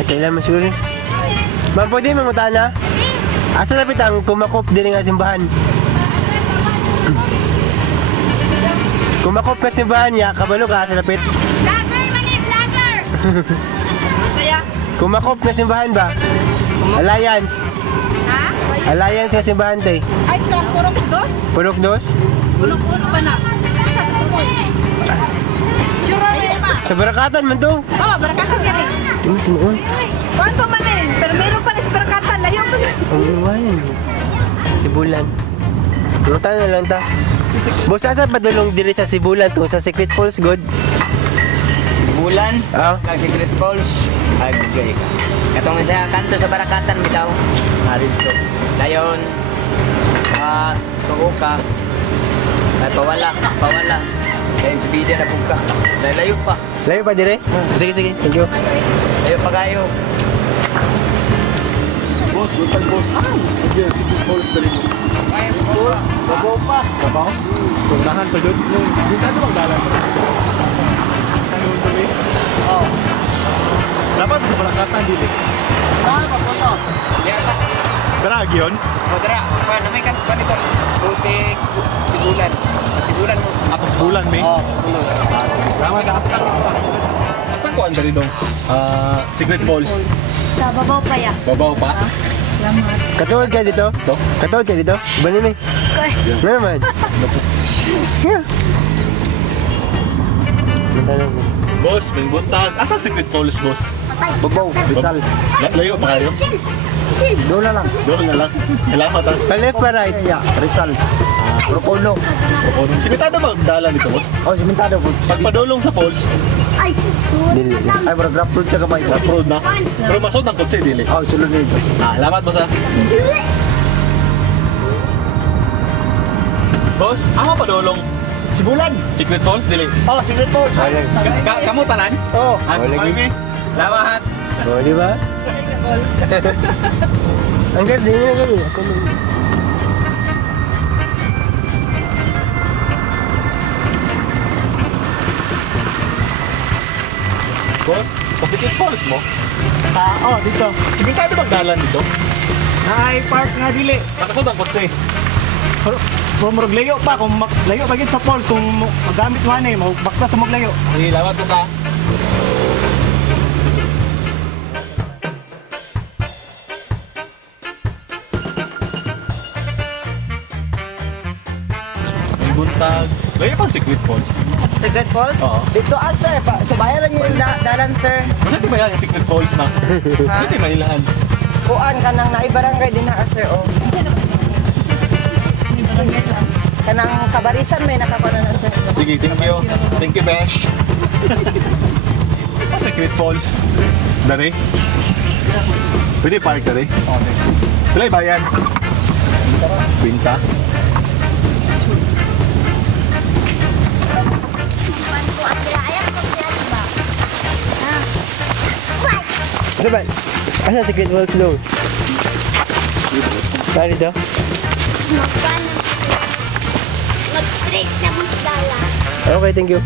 Kailan masuri? Ma'am, pwede mangutan na? Asa lapit ang kumakop din nga simbahan? Kumakop ka simbahan niya, kabalo ka sa lapit? Vlogger, mali, vlogger! Masaya? Kumakop na simbahan ba? Alliance. Ha? Alliance sa simbahan tay. Ay, sa purok dos? Purok dos? Puno-puno ba na? Sa purok. Sure, ayun pa. Sa Barakatan man to. Oh, barakatan ka rin. Tunoon. Kuhan pa man eh. Pero meron pa na sa barakatan. Layo pa na. Ang iwan. Sibulan. Lutan na lang ta. Boss, asa padulong diri sa Sibulan to? Sa Secret Falls, God? Bulan, Ah. kag Secret Falls. Ay, gay ka. Katong sa kanto sa Barakatan bitaw. Harid to. Dayon. Tuo ka. Ay, pawala. Dayon subida na pugka. Dahil layo pa. Layo pa dire? Sige, sige. Thank you. Layo pa kayo. Boss, bukan boss. Sige, sige, boss dali. Babaw pa. Babaw? Tundahan pa doon. Dito ano bang dalan? Ano dali? Oo. Dapat sa Barakatan dili. Ah, papunta. Diyan ka. Drag yun? Modra, pa na may kanito. Putik, Sibulan. Sibulan mo. Apas bulan, may? Oh, sulod. Salamat ah. Asan ko ang dali dong? Secret Falls. Sa babaw pa ya. Babaw pa? Salamat. Katuwad ka dito? To? Katuwad ka dito? Bani may. Ano naman? Punta lang po. Boss, may buntag. Asan Secret Falls, boss? Babaw, Rizal. Layo pa kayo? Doon na lang. Doon na lang. Salamat ah. Sa left pa right? Rizal. Procollo. O, simitado ba ang dalan dito, boss? Oh, simentado po. Pag padulong sa falls, Dili. Ay, bro, grab fruit siya kamay. off-road na. Pero masod ang kotse, dili. Oh, sulod nito. Salamat, boss ah. Boss, ako padulong. Sibulan. Secret Falls, dili. Oh, Secret Falls. Kamu tanan? Oh. Ano Wala kami? Salamat. O, di ba? Ang ganda niya kami. Ako man. Boss, sa Secret Falls mo? Dito. Simitado bang dalan dito? Ay, park nga dili. Nakasod ang kotse. Kung maglayo pa, kung layo pa sa falls, kung magamit mo ano magbakta sa maglayo. Sige, salamat po ka. May buntag. Layo pang Secret Falls. Secret Falls? Oo. Dito sir, sa bayan lang yung dalan sir. Masa di ba yan yung Secret Falls na? Masa di Manilahan? Kuan ka nang naibarangay din na sir oh. Kanang kabarisan may nakakuha na sir. Sige, thank you. Thank you, Besh. Secret Falls. Dari? Pwede park dari? Okay. Pila bayan? Binta? Saban? Asa Secret Falls daw? Saan dito? Mag-straight na busdala. Okay, thank you.